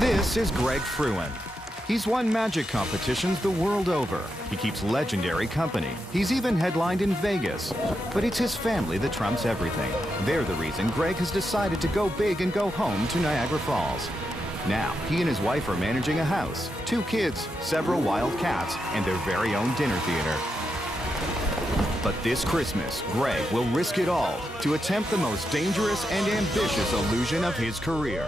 This is Greg Fruin. He's won magic competitions the world over. He keeps legendary company. He's even headlined in Vegas. But it's his family that trumps everything. They're the reason Greg has decided to go big and go home to Niagara Falls. Now, he and his wife are managing a house, 2 kids, several wild cats, and their very own dinner theater. But this Christmas, Greg will risk it all to attempt the most dangerous and ambitious illusion of his career.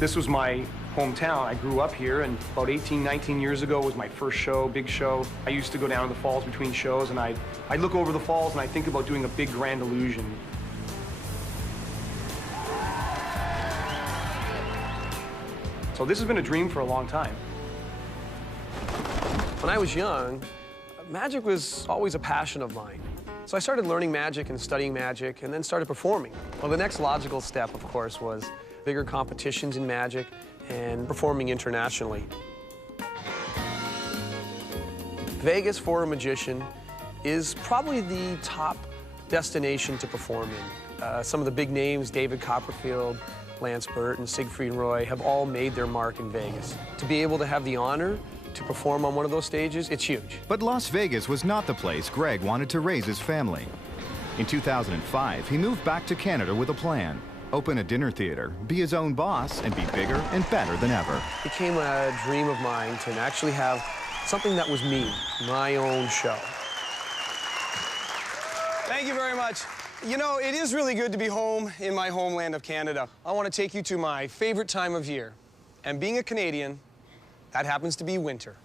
This was my hometown. I grew up here, and about 18, 19 years ago was my first show, big show. I used to go down to the falls between shows, and I'd look over the falls and I'd think about doing a big grand illusion. So this has been a dream for a long time. When I was young, magic was always a passion of mine. So I started learning magic and studying magic, and then started performing. Well, the next logical step, of course, was bigger competitions in magic and performing internationally. Vegas for a magician is probably the top destination to perform in. Some of the big names, David Copperfield, Lance Burton, Siegfried and Roy, have all made their mark in Vegas. To be able to have the honor to perform on one of those stages, it's huge. But Las Vegas was not the place Greg wanted to raise his family. In 2005, he moved back to Canada with a plan. Open a dinner theater, be his own boss, and be bigger and better than ever. It became a dream of mine to actually have something that was me, my own show. Thank you very much. You know, it is really good to be home in my homeland of Canada. I want to take you to my favorite time of year. And being a Canadian, that happens to be winter.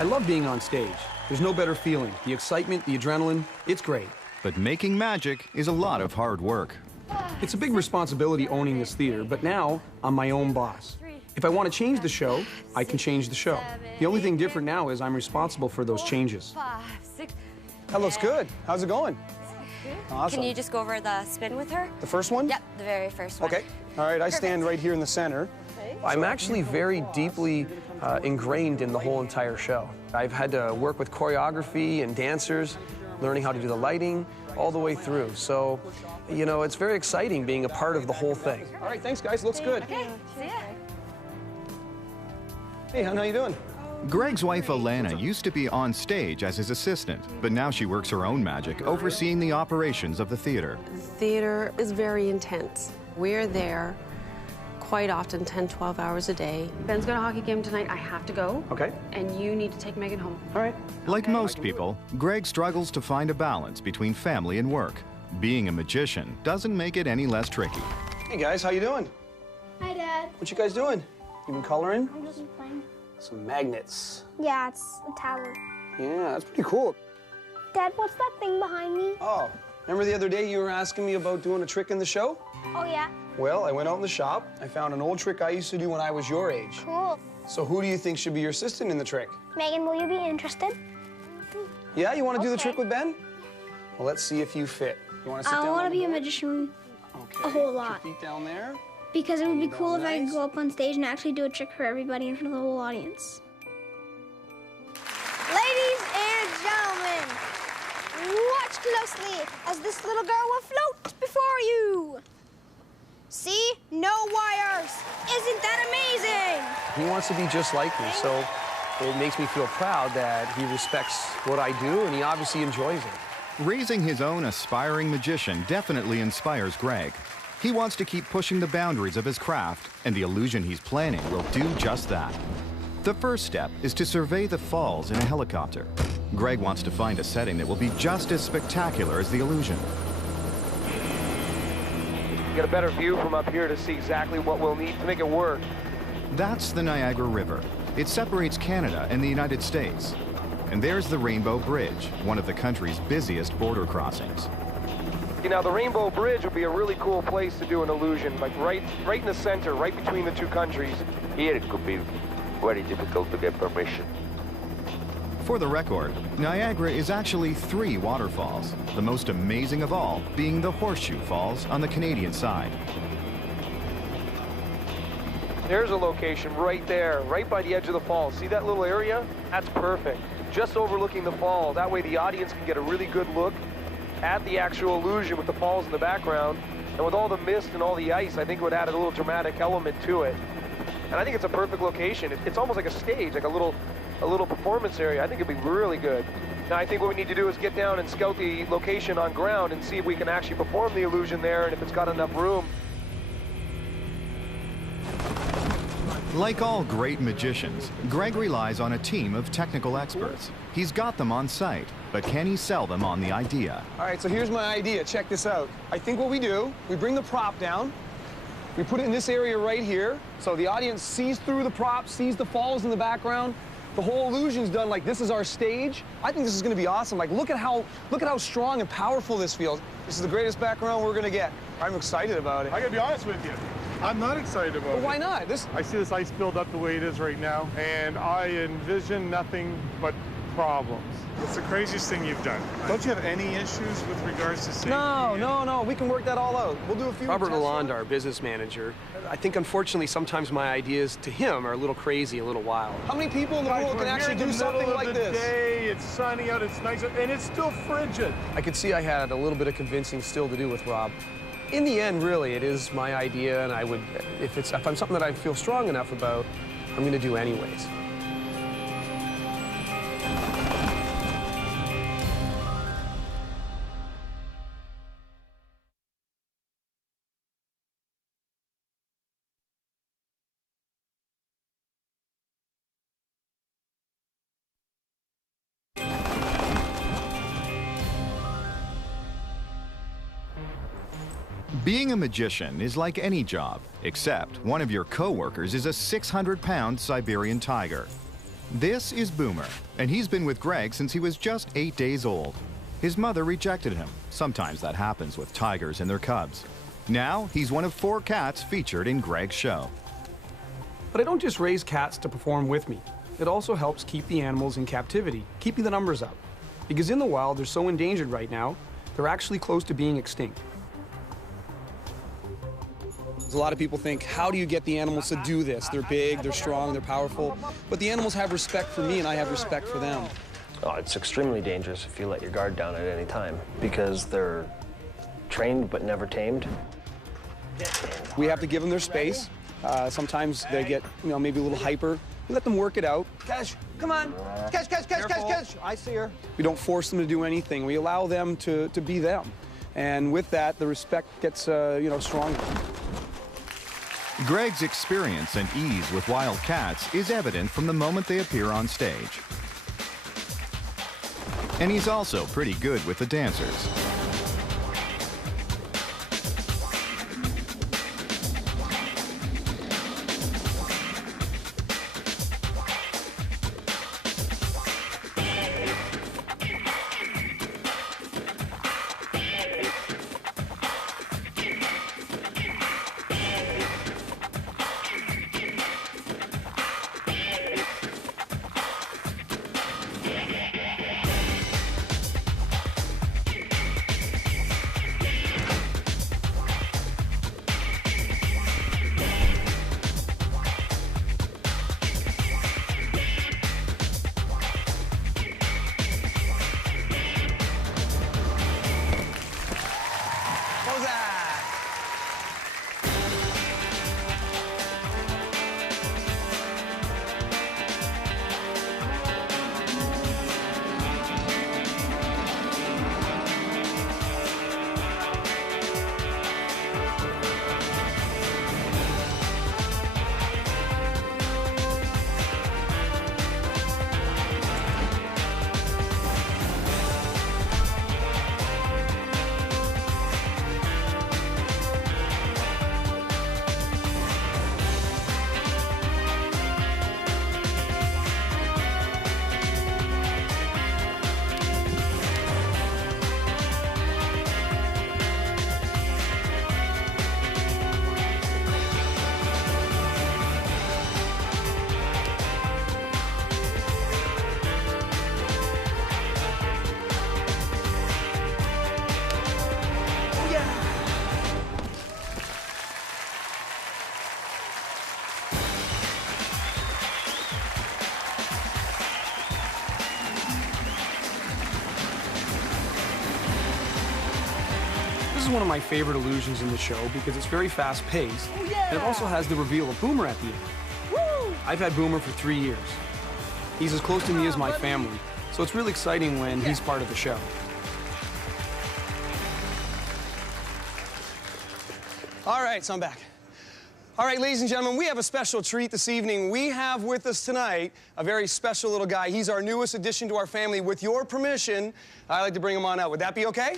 I love being on stage. There's no better feeling. The excitement, the adrenaline, it's great. But making magic is a lot of hard work. It's a big responsibility owning this theater, but now I'm my own boss. If I want to change the show, I can change the show. The only thing different now is I'm responsible for those changes. 5, 6. That looks good. How's it going? Awesome. Can you just go over the spin with her? The first one? Yep, the very first one. Okay. All right, I stand right here in the center. I'm actually very deeply ingrained in the whole entire show. I've had to work with choreography and dancers, learning how to do the lighting, all the way through. So, you know, it's very exciting being a part of the whole thing. All right, thanks, guys. Looks good. Okay, see ya. Hey, hon, how you doing? Greg's wife, Alana, used to be on stage as his assistant, but now she works her own magic, overseeing the operations of the theater. Theater is very intense. We're there quite often, 10, 12 hours a day. Ben's got a hockey game tonight. I have to go. Okay. And you need to take Megan home. All right. Like most people, Greg struggles to find a balance between family and work. Being a magician doesn't make it any less tricky. Hey, guys, how you doing? Hi, Dad. What you guys doing? You been coloring? I'm just playing. Some magnets. Yeah, it's a tower. Yeah, that's pretty cool. Dad, what's that thing behind me? Oh, remember the other day you were asking me about doing a trick in the show? Oh, yeah. Well, I went out in the shop. I found an old trick I used to do when I was your age. Cool. So who do you think should be your assistant in the trick? Megan, will you be interested? Yeah, you want to do the Okay. trick with Ben? Well, let's see if you fit. You want to sit down I want on to the be a board? magician Okay. a whole Put lot. your feet down there. Because it would be cool if I Nice. could go up on stage and actually do a trick for everybody in front of the whole audience. Ladies and gentlemen, watch closely as this little girl will float before you. See? No wires. Isn't that amazing? He wants to be just like me, so it makes me feel proud that he respects what I do, and he obviously enjoys it. Raising his own aspiring magician definitely inspires Greg. He wants to keep pushing the boundaries of his craft, and the illusion he's planning will do just that. The first step is to survey the falls in a helicopter. Greg wants to find a setting that will be just as spectacular as the illusion. Get a better view from up here to see exactly what we'll need to make it work. That's the Niagara River. It separates Canada and the United States. And there's the Rainbow Bridge, one of the country's busiest border crossings. You know, the Rainbow Bridge would be a really cool place to do an illusion, like right in the center, right between the two countries. Here it could be very difficult to get permission. For the record, Niagara is actually 3 waterfalls, the most amazing of all being the Horseshoe Falls on the Canadian side. There's a location right there, right by the edge of the falls. See that little area? That's perfect. Just overlooking the falls. That way the audience can get a really good look at the actual illusion with the falls in the background. And with all the mist and all the ice, I think it would add a little dramatic element to it. And I think it's a perfect location. It's almost like a stage, like a little performance area. I think it'd be really good. Now, I think what we need to do is get down and scout the location on ground and see if we can actually perform the illusion there and if it's got enough room. Like all great magicians, Greg relies on a team of technical experts. He's got them on site, but can he sell them on the idea? All right, so here's my idea. Check this out. I think what we do, we bring the prop down, we put it in this area right here, so the audience sees through the prop, sees the falls in the background. The whole illusion's done like this is our stage. I think this is gonna be awesome. Like, look at how strong and powerful this feels. This is the greatest background we're gonna get. I'm excited about it. I gotta be honest with you. I'm not excited about But it. why not? I see this ice build up the way it is right now, and I envision nothing but problems. What's the craziest thing you've done? Don't you have any issues with regards to safety? No, we can work that all out. We'll do a few Robert tests. Lalonde, our business manager, I think unfortunately sometimes my ideas to him are a little crazy, a little wild. How many people in the Guys, world we're can actually here in do the something middle like of the this? day, it's sunny out, it's nice, and it's still frigid. I could see I had a little bit of convincing still to do with Rob. In the end, really, it is my idea, and I would, if I'm something that I feel strong enough about, I'm going to do anyways. Being a magician is like any job, except one of your co-workers is a 600-pound Siberian tiger. This is Boomer, and he's been with Greg since he was just 8 days old. His mother rejected him. Sometimes that happens with tigers and their cubs. Now, he's one of 4 cats featured in Greg's show. But I don't just raise cats to perform with me. It also helps keep the animals in captivity, keeping the numbers up. Because in the wild, they're so endangered right now, they're actually close to being extinct. A lot of people think, how do you get the animals to do this? They're big, they're strong, they're powerful. But the animals have respect for me, and I have respect for them. Oh, it's extremely dangerous if you let your guard down at any time because they're trained but never tamed. We have to give them their space. Sometimes they get, maybe a little hyper. We let them work it out. Catch, come on. Catch, catch, catch, catch, catch. I see her. We don't force them to do anything. We allow them to be them. And with that, the respect gets, stronger. Greg's experience and ease with wild cats is evident from the moment they appear on stage. And he's also pretty good with the dancers. This is one of my favorite illusions in the show because it's very fast-paced, and it also has the reveal of Boomer at the end. Woo! I've had Boomer for 3 years. He's as close to me as my family, so it's really exciting when he's part of the show. All right, so I'm back. All right, ladies and gentlemen, we have a special treat this evening. We have with us tonight a very special little guy. He's our newest addition to our family. With your permission, I'd like to bring him on out. Would that be okay?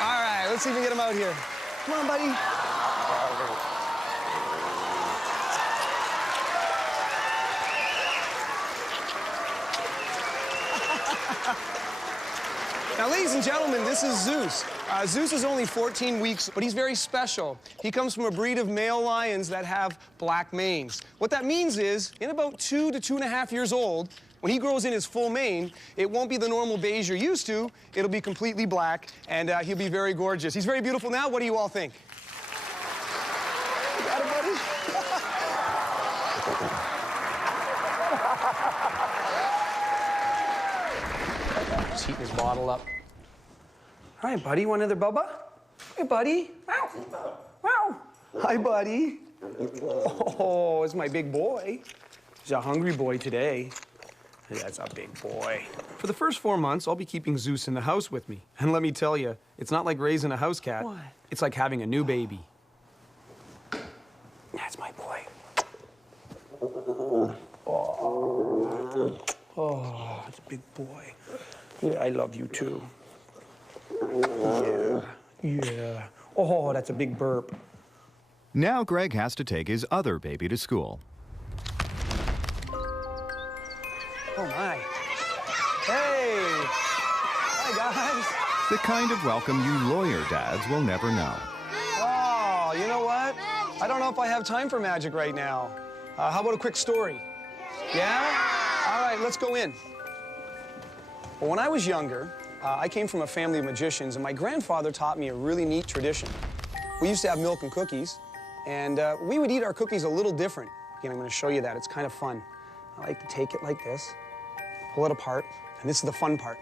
All right, let's see if we can get him out here. Come on, buddy. Now, ladies and gentlemen, this is Zeus. Zeus is only 14 weeks, but he's very special. He comes from a breed of male lions that have black manes. What that means is, in about 2 to 2.5 years old, when he grows in his full mane, it won't be the normal beige you're used to. It'll be completely black, and he'll be very gorgeous. He's very beautiful now. What do you all think? You got it, buddy? Just heating his bottle up. All right, buddy, want another Bubba? Hey, buddy. Wow. Wow. Hi, buddy. Oh, it's my big boy. He's a hungry boy today. That's a big boy. For the first 4 months, I'll be keeping Zeus in the house with me. And let me tell you, it's not like raising a house cat. What? It's like having a new baby. That's my boy. Oh, it's a big boy. Yeah, I love you too. Yeah, yeah. Oh, that's a big burp. Now Greg has to take his other baby to school. Oh, my. Hey. Hi, guys. The kind of welcome you lawyer dads will never know. Oh, you know what? I don't know if I have time for magic right now. How about a quick story? Yeah? All right, let's go in. Well, when I was younger, I came from a family of magicians, and my grandfather taught me a really neat tradition. We used to have milk and cookies, and we would eat our cookies a little different. Again, I'm going to show you that. It's kind of fun. I like to take it like this, pull it apart, and this is the fun part.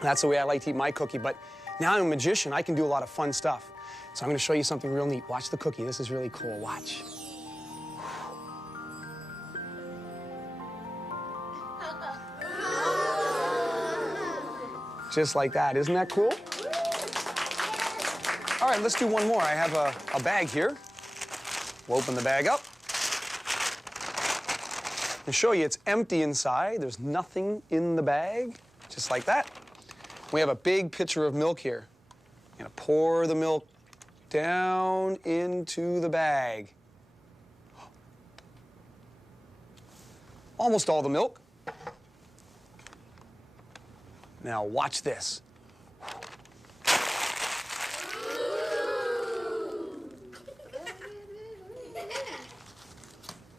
That's the way I like to eat my cookie, but now I'm a magician, I can do a lot of fun stuff. So I'm gonna show you something real neat. Watch the cookie, this is really cool, watch. Just like that, isn't that cool? All right, let's do one more. I have a bag here. We'll open the bag up. To show you it's empty inside. There's nothing in the bag, just like that. We have a big pitcher of milk here. I'm gonna pour the milk down into the bag. Almost all the milk. Now watch this.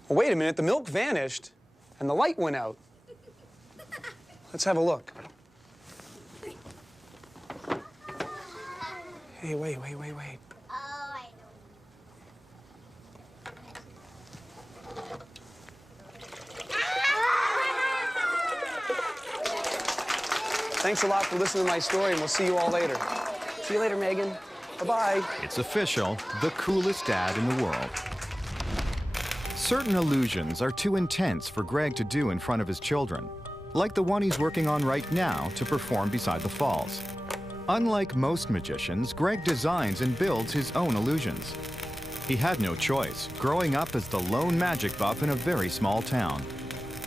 Well, wait a minute, the milk vanished and the light went out. Let's have a look. Hey, wait. Oh, I know. Thanks a lot for listening to my story, and we'll see you all later. See you later, Megan. Bye-bye. It's official, the coolest dad in the world. Certain illusions are too intense for Greg to do in front of his children, like the one he's working on right now to perform beside the falls. Unlike most magicians, Greg designs and builds his own illusions. He had no choice, growing up as the lone magic buff in a very small town.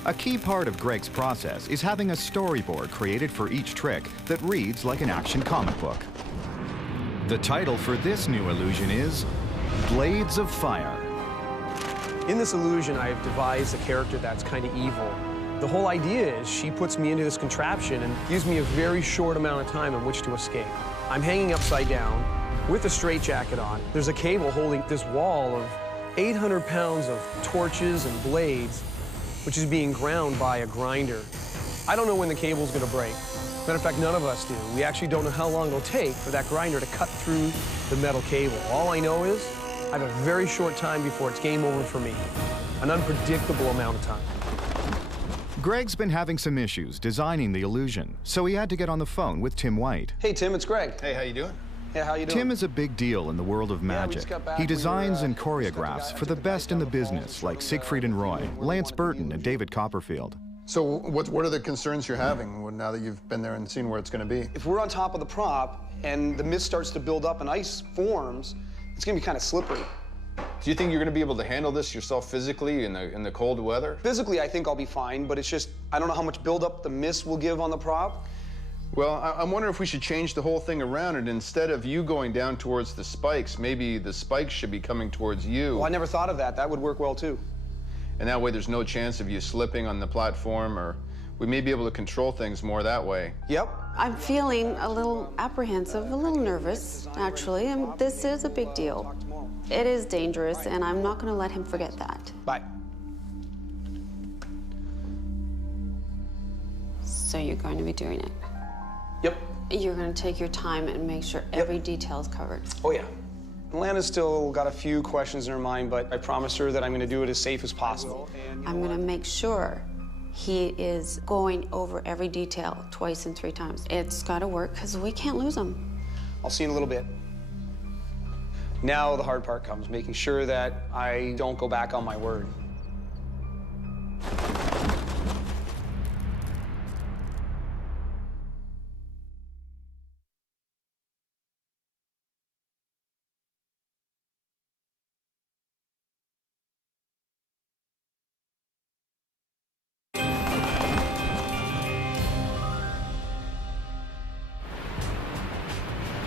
A key part of Greg's process is having a storyboard created for each trick that reads like an action comic book. The title for this new illusion is Blades of Fire. In this illusion, I've devised a character that's kind of evil. The whole idea is she puts me into this contraption and gives me a very short amount of time in which to escape. I'm hanging upside down with a straitjacket on. There's a cable holding this wall of 800 pounds of torches and blades, which is being ground by a grinder. I don't know when the cable's gonna break. Matter of fact, none of us do. We actually don't know how long it'll take for that grinder to cut through the metal cable. All I know is I have a very short time before it's game over for me. An unpredictable amount of time. Greg's been having some issues designing the illusion, so he had to get on the phone with Tim White. Hey, Tim, it's Greg. Hey, how you doing? Yeah, how you doing? Tim is a big deal in the world of magic. just got back. He We were, designs and just got the choreographs guy- for the took the guys best in the down the falls business, like from, Siegfried and Roy, where we Lance wanted to be Burton, in and the David Copperfield. So what are the concerns you're having now that you've been there and seen where it's going to be? If we're on top of the prop and the mist starts to build up and ice forms, it's gonna be kind of slippery. Do you think you're going to be able to handle this yourself physically in the cold weather? Physically, I think I'll be fine, but it's just, I don't know how much buildup the mist will give on the prop. Well, I'm wondering if we should change the whole thing around, and instead of you going down towards the spikes, maybe the spikes should be coming towards you. Well, I never thought of that. That would work well, too. And that way there's no chance of you slipping on the platform, or we may be able to control things more that way. Yep. I'm feeling a little apprehensive, a little nervous, naturally, and this is a big deal. It is dangerous, and I'm not going to let him forget that. Bye. So you're going to be doing it. Yep. You're going to take your time and make sure every detail is covered. Oh, yeah. Lana's still got a few questions in her mind, but I promised her that I'm going to do it as safe as possible. I'm going to make sure he is going over every detail twice and 3 times. It's got to work, because we can't lose him. I'll see you in a little bit. Now the hard part comes, making sure that I don't go back on my word.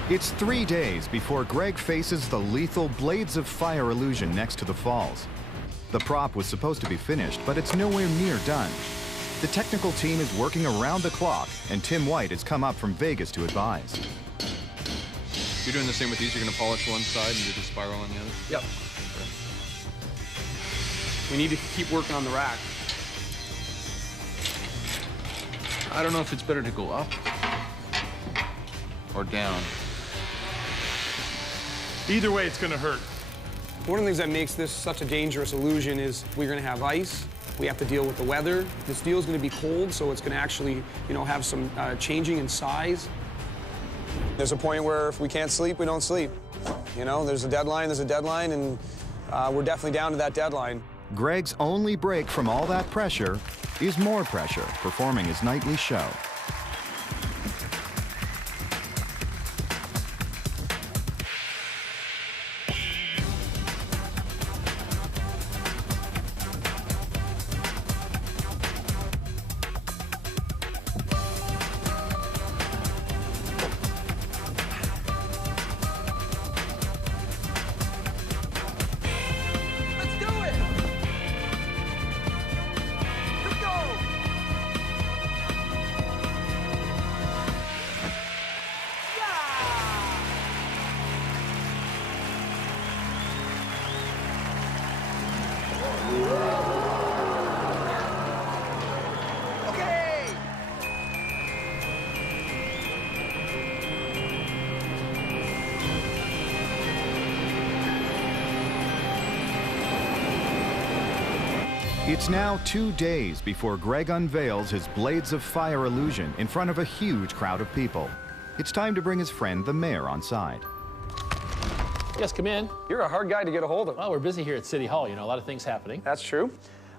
It's 3 days before Greg faces the lethal Blades of Fire illusion next to the falls. The prop was supposed to be finished, but it's nowhere near done. The technical team is working around the clock, and Tim White has come up from Vegas to advise. You're doing the same with these? You're going to polish one side and do the spiral on the other? Yep. We need to keep working on the rack. I don't know if it's better to go up or down. Either way, it's going to hurt. One of the things that makes this such a dangerous illusion is we're going to have ice. We have to deal with the weather. The steel is going to be cold, so it's going to actually, have some changing in size. There's a point where if we can't sleep, we don't sleep. There's a deadline, and we're definitely down to that deadline. Greg's only break from all that pressure is more pressure performing his nightly show. It's now 2 days before Greg unveils his Blades of Fire illusion in front of a huge crowd of people. It's time to bring his friend, the mayor, on side. Yes, come in. You're a hard guy to get a hold of. Well, we're busy here at City Hall. A lot of things happening. That's true.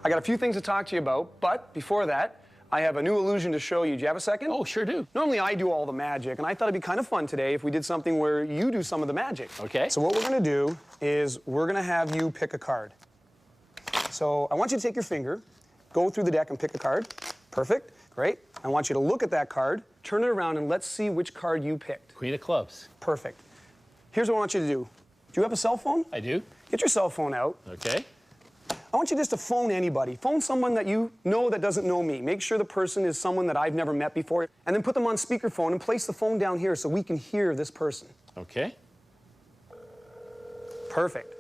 I got a few things to talk to you about, but before that, I have a new illusion to show you. Do you have a second? Oh, sure do. Normally, I do all the magic, and I thought it'd be kind of fun today if we did something where you do some of the magic. Okay. So what we're going to do is we're going to have you pick a card. So I want you to take your finger, go through the deck and pick a card. Perfect. Great. I want you to look at that card, turn it around, and let's see which card you picked. Queen of clubs. Perfect. Here's what I want you to do. Do you have a cell phone? I do. Get your cell phone out. Okay. I want you just to phone anybody. Phone someone that you know that doesn't know me. Make sure the person is someone that I've never met before. And then put them on speakerphone and place the phone down here so we can hear this person. Okay. Perfect.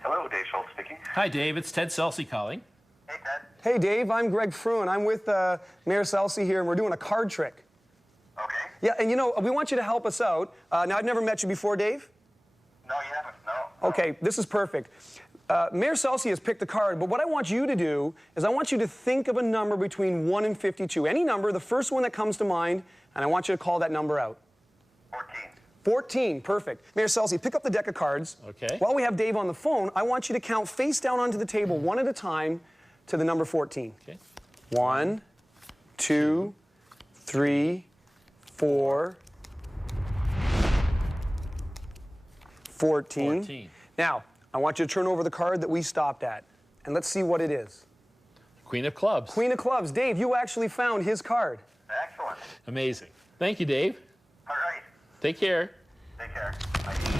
Hello, Dave Schultz speaking. Hi, Dave. It's Ted Celsi calling. Hey, Ted. Hey, Dave. I'm Greg Fruin. I'm with Mayor Celsi here, and we're doing a card trick. Okay. Yeah, and we want you to help us out. Now, I've never met you before, Dave. No, you haven't. No. Okay, this is perfect. Mayor Celsi has picked a card, but what I want you to do is I want you to think of a number between 1 and 52. Any number, the first one that comes to mind, and I want you to call that number out. 14. 14, perfect. Mayor Celsi, pick up the deck of cards. Okay. While we have Dave on the phone, I want you to count face down onto the table one at a time to the number 14. Okay. 1, 2, 3, 4, 14. Now, I want you to turn over the card that we stopped at, and let's see what it is. Queen of clubs. Queen of clubs. Dave, you actually found his card. Excellent. Amazing. Thank you, Dave. All right. Take care. Take care.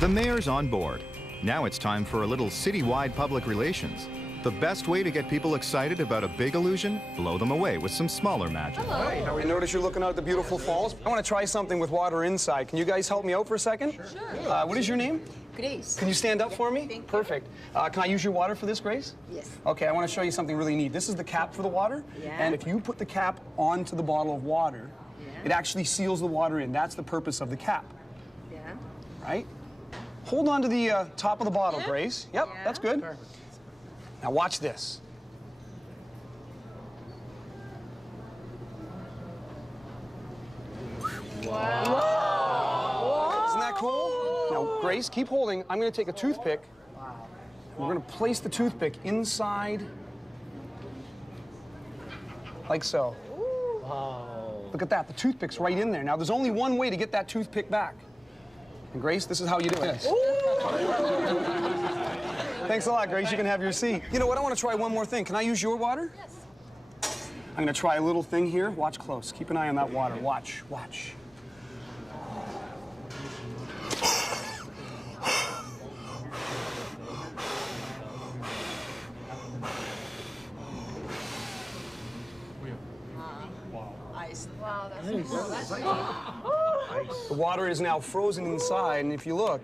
The mayor's on board. Now it's time for a little citywide public relations. The best way to get people excited about a big illusion? Blow them away with some smaller magic. Hey, I notice you're looking out at the beautiful falls. I want to try something with water inside. Can you guys help me out for a second? Sure. What is your name? Grace. Can you stand up for me? Perfect. Can I use your water for this, Grace? Yes. Okay, I want to show you something really neat. This is the cap for the water. Yeah. And if you put the cap onto the bottle of water, it actually seals the water in. That's the purpose of the cap. Yeah. Right? Hold on to the top of the bottle, Grace. Yep, that's good. Perfect. Now watch this. Wow. Isn't that cool? Now, Grace, keep holding. I'm going to take a toothpick. We're going to place the toothpick inside, like so. Wow. Look at that. The toothpick's right in there. Now, there's only one way to get that toothpick back. And Grace, this is how you do it. Thanks a lot, Grace. You can have your seat. You know what? I want to try one more thing. Can I use your water? Yes. I'm going to try a little thing here. Watch close. Keep an eye on that water. Watch, watch. Wow, that's so cool. The water is now frozen inside, and if you look,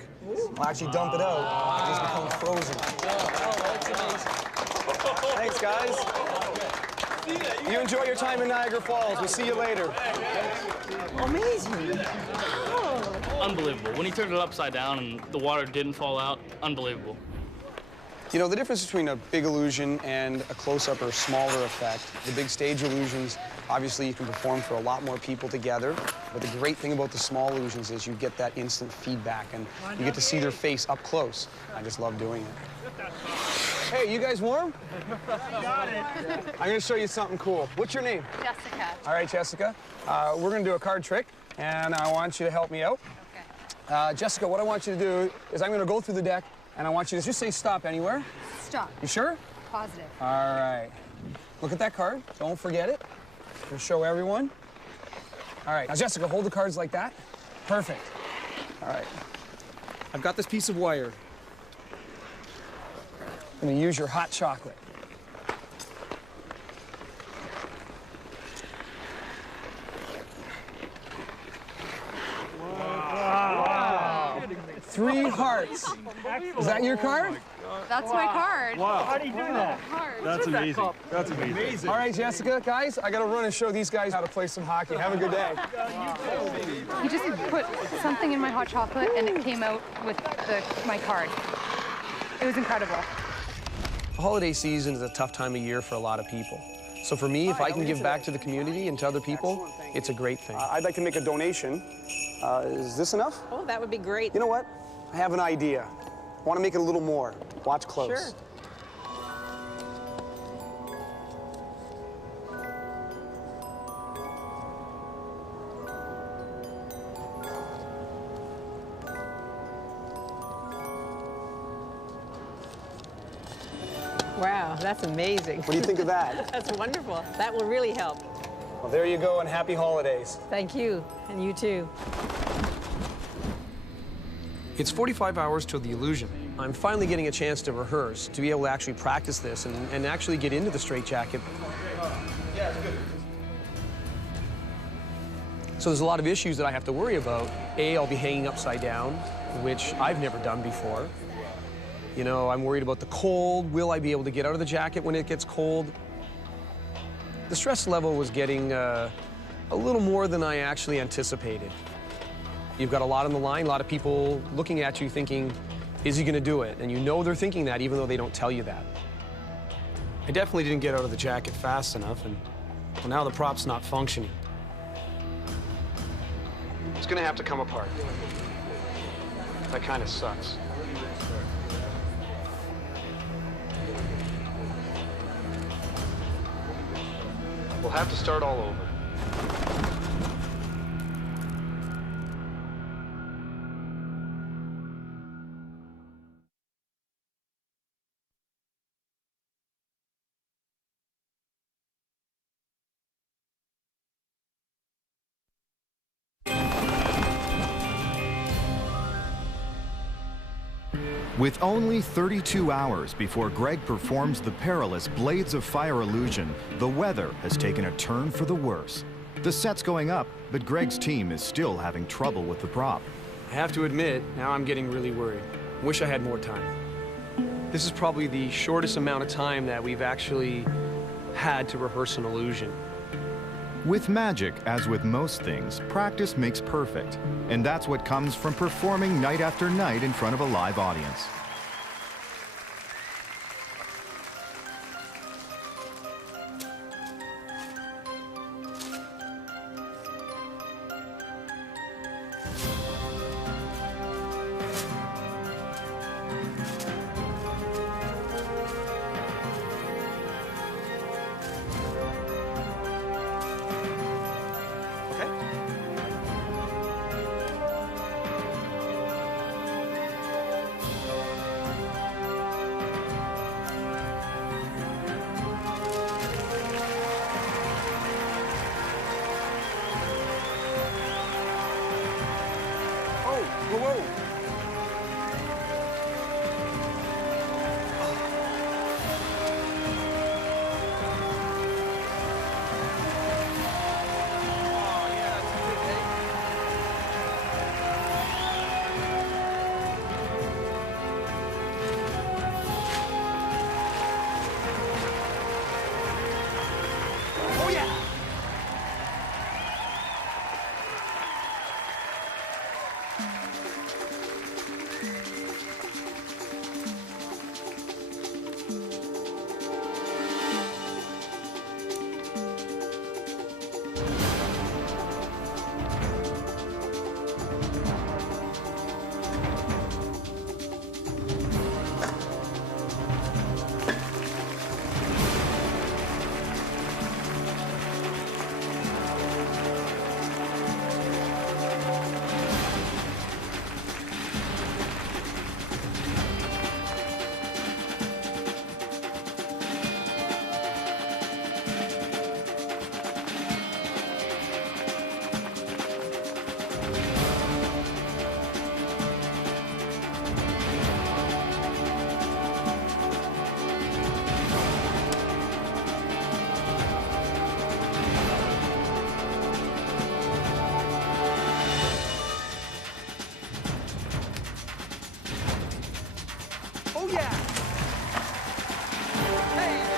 I'll actually dump it out. It just becomes frozen. Thanks, guys. You enjoy your time in Niagara Falls. We'll see you later. Amazing. Unbelievable. When he turned it upside down and the water didn't fall out, unbelievable. You know, the difference between a big illusion and a close-up or smaller effect, the big stage illusions, obviously you can perform for a lot more people together, but the great thing about the small illusions is you get that instant feedback and you get to see their face up close. I just love doing it. Hey, you guys warm? Got it. I'm gonna show you something cool. What's your name? Jessica. All right, Jessica. We're gonna do a card trick, and I want you to help me out. Okay. Jessica, what I want you to do is I'm gonna go through the deck, and I want you to just say stop anywhere. Stop. You sure? Positive. All right. Look at that card. Don't forget it. We'll show everyone. All right. Now, Jessica, hold the cards like that. Perfect. All right. I've got this piece of wire. I'm going to use your hot chocolate. Wow. 3 hearts. Is that your card? That's my card. Wow. How do you do that? That's amazing. That's amazing. All right, Jessica, guys, I got to run and show these guys how to play some hockey. Have a good day. You just put something in my hot chocolate and it came out with my card. It was incredible. The holiday season is a tough time of year for a lot of people. So for me, if I can give back to the community and to other people, it's a great thing. I'd like to make a donation. Is this enough? Oh, that would be great. You know what? I have an idea. I want to make it a little more. Watch close. Sure. Wow, that's amazing. What do you think of that? That's wonderful. That will really help. Well, there you go, and happy holidays. Thank you, and you too. It's 45 hours till the illusion. I'm finally getting a chance to rehearse, to be able to actually practice this and actually get into the straitjacket. So there's a lot of issues that I have to worry about. A, I'll be hanging upside down, which I've never done before. You know, I'm worried about the cold. Will I be able to get out of the jacket when it gets cold? The stress level was getting a little more than I actually anticipated. You've got a lot on the line, a lot of people looking at you thinking, is he going to do it? And you know they're thinking that even though they don't tell you that. I definitely didn't get out of the jacket fast enough, and well, now the prop's not functioning. It's going to have to come apart. That kind of sucks. We'll have to start all over. With only 32 hours before Greg performs the perilous Blades of Fire illusion, the weather has taken a turn for the worse. The set's going up, but Greg's team is still having trouble with the prop. I have to admit, now I'm getting really worried. Wish I had more time. This is probably the shortest amount of time that we've actually had to rehearse an illusion. With magic, as with most things, practice makes perfect. And that's what comes from performing night after night in front of a live audience. Oh, yeah. Hey,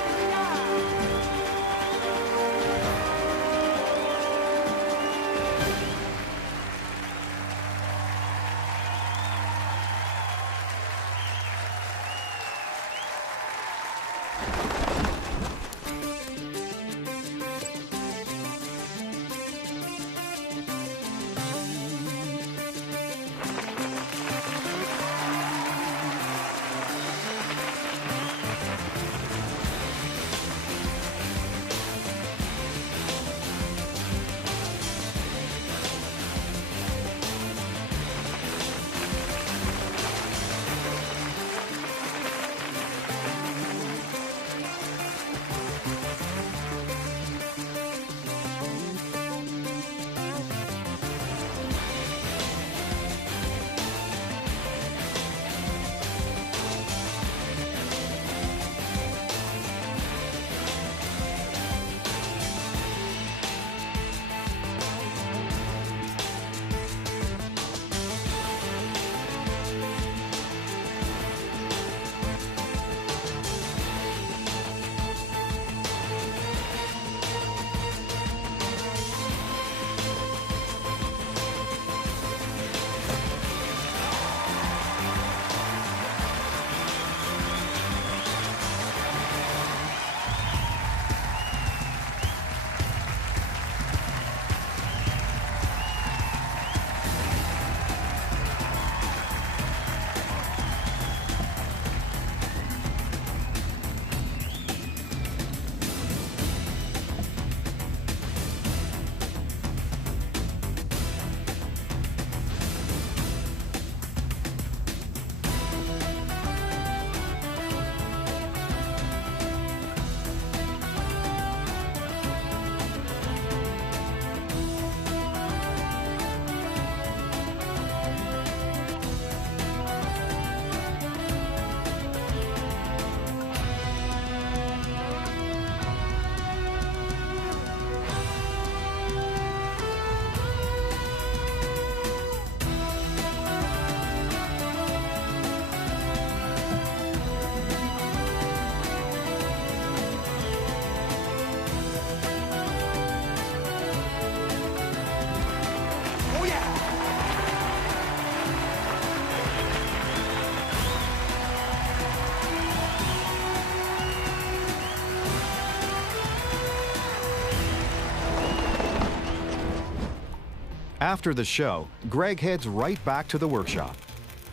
After the show, Greg heads right back to the workshop.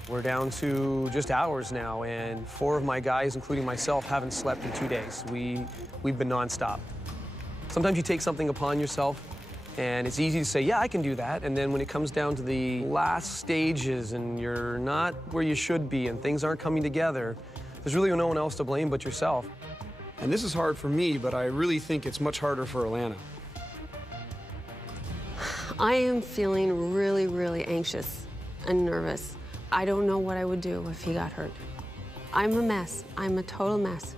We're down to just hours now, and 4 of my guys, including myself, haven't slept in 2 days. We've been nonstop. Sometimes you take something upon yourself, and it's easy to say, yeah, I can do that. And then when it comes down to the last stages and you're not where you should be and things aren't coming together, there's really no one else to blame but yourself. And this is hard for me, but I really think it's much harder for Alana. I am feeling really, really anxious and nervous. I don't know what I would do if he got hurt. I'm a mess. I'm a total mess.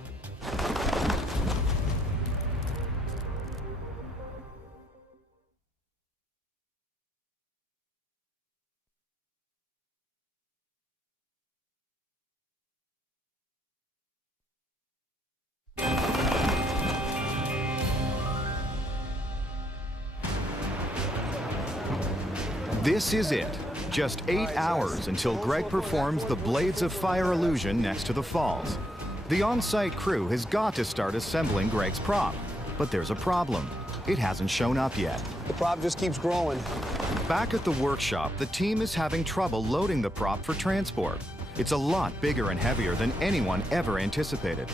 This is it. Just 8 hours until Greg performs the Blades of Fire illusion next to the falls. The on-site crew has got to start assembling Greg's prop, but there's a problem. It hasn't shown up yet. The prop just keeps growing. Back at the workshop, the team is having trouble loading the prop for transport. It's a lot bigger and heavier than anyone ever anticipated.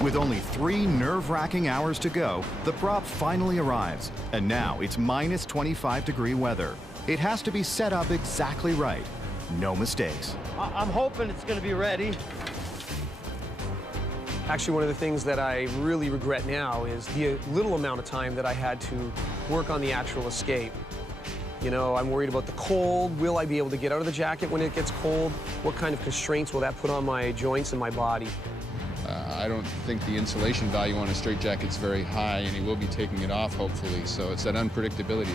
With only 3 nerve-wracking hours to go, the prop finally arrives, and now it's minus 25-degree weather. It has to be set up exactly right. No mistakes. I'm hoping it's going to be ready. Actually, one of the things that I really regret now is the little amount of time that I had to work on the actual escape. You know, I'm worried about the cold. Will I be able to get out of the jacket when it gets cold? What kind of constraints will that put on my joints and my body? I don't think the insulation value on a straitjacket is very high, and he will be taking it off, hopefully, so it's that unpredictability.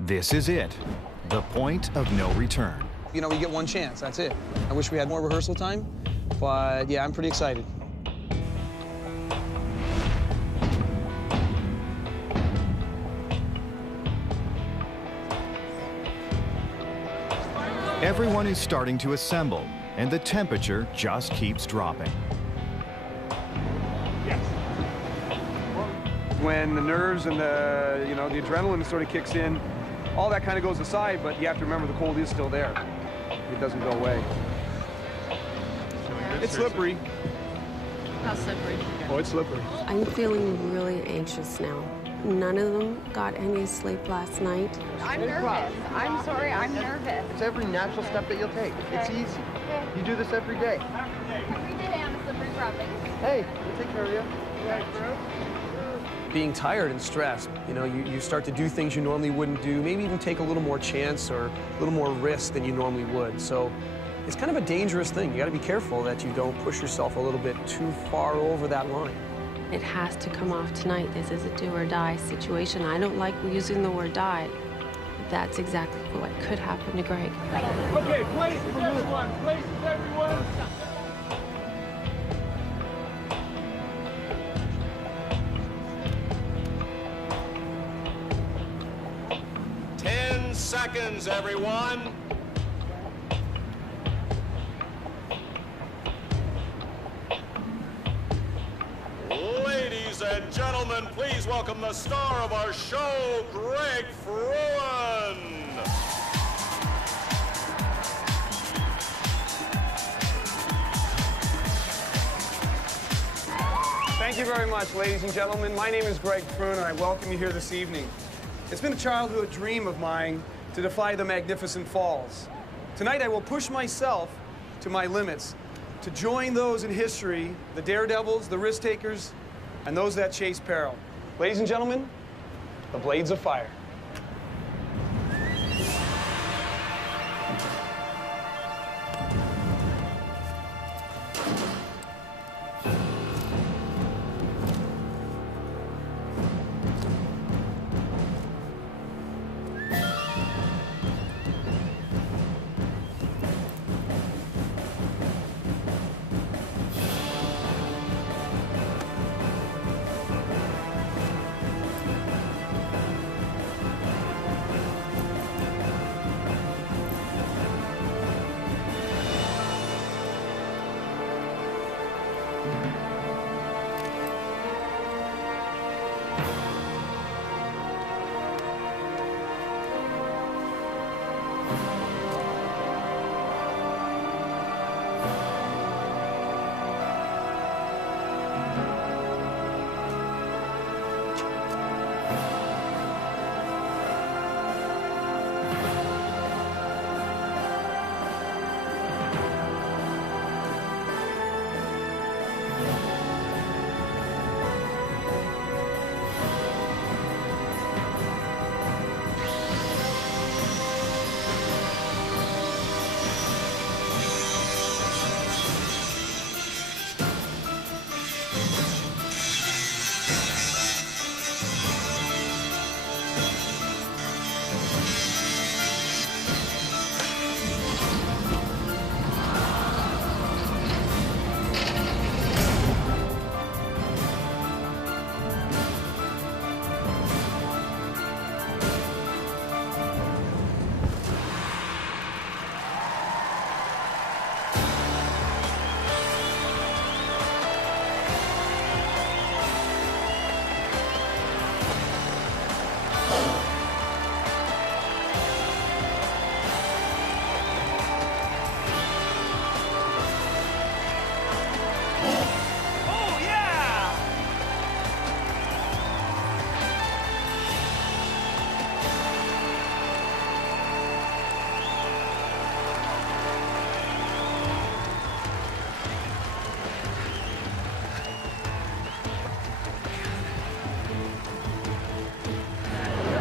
This is it, the point of no return. You know, we get one chance, that's it. I wish we had more rehearsal time, but yeah, I'm pretty excited. Everyone is starting to assemble, and the temperature just keeps dropping. When the nerves and the, you know, the adrenaline sort of kicks in, all that kind of goes aside, but you have to remember the cold is still there. It doesn't go away. It's slippery. How slippery? Oh, it's slippery. I'm feeling really anxious now. None of them got any sleep last night. I'm nervous. I'm sorry, I'm nervous. It's every natural step that you'll take. It's easy. You do this every day. Every day on a slippery property. Hey, we'll take care of you. Being tired and stressed, you know, you start to do things you normally wouldn't do, maybe even take a little more chance or a little more risk than you normally would. So it's kind of a dangerous thing. You got to be careful that you don't push yourself a little bit too far over that line. It has to come off tonight. This is a do or die situation. I don't like using the word die. That's exactly what could happen to Greg. Okay, places everyone, places everyone. Seconds, everyone. Ladies and gentlemen, please welcome the star of our show, Greg Fruin. Thank you very much, ladies and gentlemen. My name is Greg Fruin, and I welcome you here this evening. It's been a childhood dream of mine to defy the magnificent falls. Tonight I will push myself to my limits to join those in history, the daredevils, the risk takers, and those that chase peril. Ladies and gentlemen, the Blades of Fire.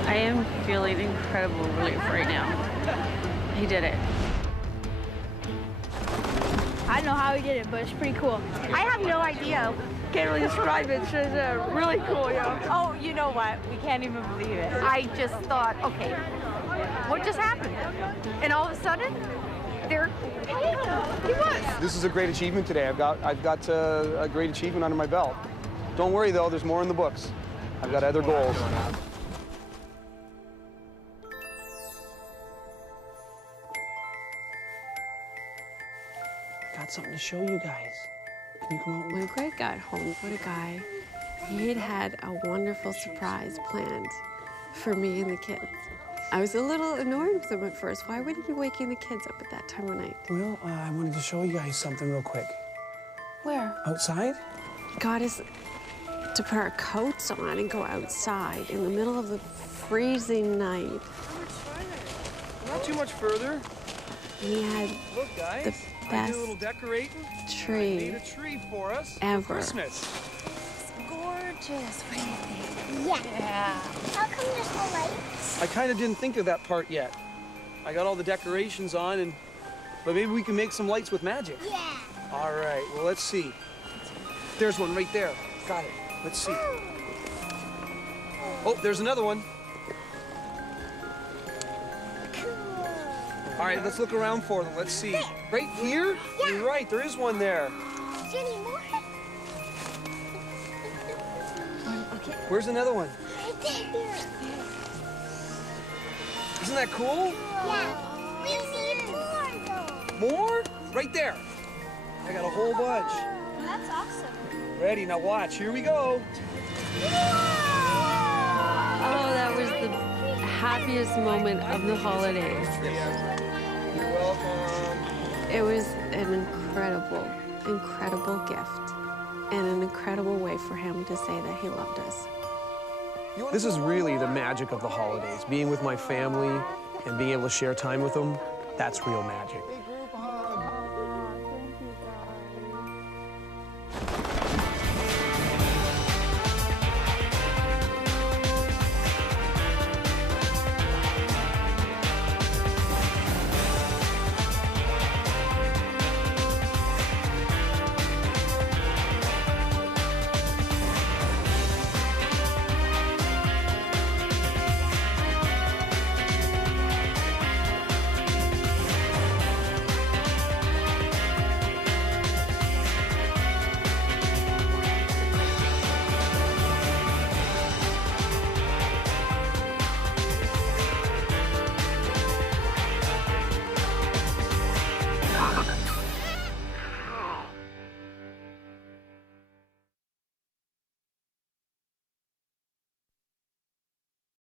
I am feeling incredible relief right now. He did it. I don't know how he did it, but it's pretty cool. I have no idea. Can't really describe it. It's just really cool, Oh, you know what? We can't even believe it. I just thought, okay, what just happened? And all of a sudden, there. He was. This is a great achievement today. I've got a great achievement under my belt. Don't worry though, there's more in the books. I've got other goals. Got something to show you guys. Can you come out? When Greg got home, what a guy. He'd had a wonderful surprise planned for me and the kids. I was a little annoyed with him at first. Why would he be waking the kids up at that time of night? Well, I wanted to show you guys something real quick. Where? Outside? He got us to put our coats on and go outside in the middle of the freezing night. Not too much further. He had Look, guys, the I did best a little decorating. tree I made a tree for us ever. for Christmas. Gorgeous. What do you think? Yeah. How come there's no lights? I kind of didn't think of that part yet. I got all the decorations on, but maybe we can make some lights with magic. Yeah. All right, well, let's see. There's one right there. Got it. Let's see. Oh, there's another one. All right, let's look around for them. Let's see. Right here? Yeah. You're right, there is one there. Is there any more? Okay. Where's another one? Right there. Isn't that cool? Yeah. We need more, though. More? Right there. I got a whole bunch. That's awesome. Ready, now watch. Here we go. Oh, that was the happiest moment of the holidays. You're welcome. It was an incredible, incredible gift and an incredible way for him to say that he loved us. This is really the magic of the holidays. Being with my family and being able to share time with them, that's real magic.